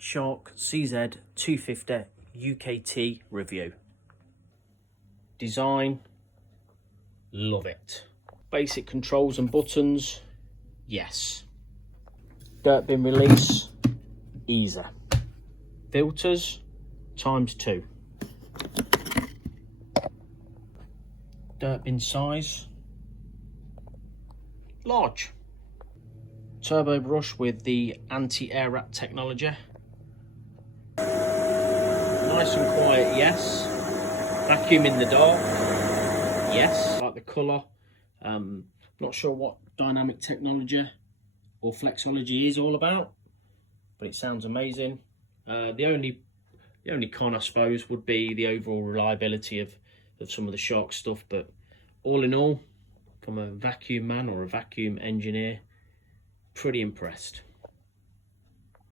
Shark CZ250UKT review. Design, love it. Basic controls and buttons, yes. Dirt bin release, easy. Filters, ×2. Dirt bin size, large. Turbo brush with the anti-air wrap technology. Nice and quiet, yes. Vacuum in the dark, yes. Like the colour. Not sure what dynamic technology or flexology is all about, but it sounds amazing. The only con, I suppose, would be the overall reliability of some of the Shark stuff, but all in all, from a vacuum man or a vacuum engineer, pretty impressed.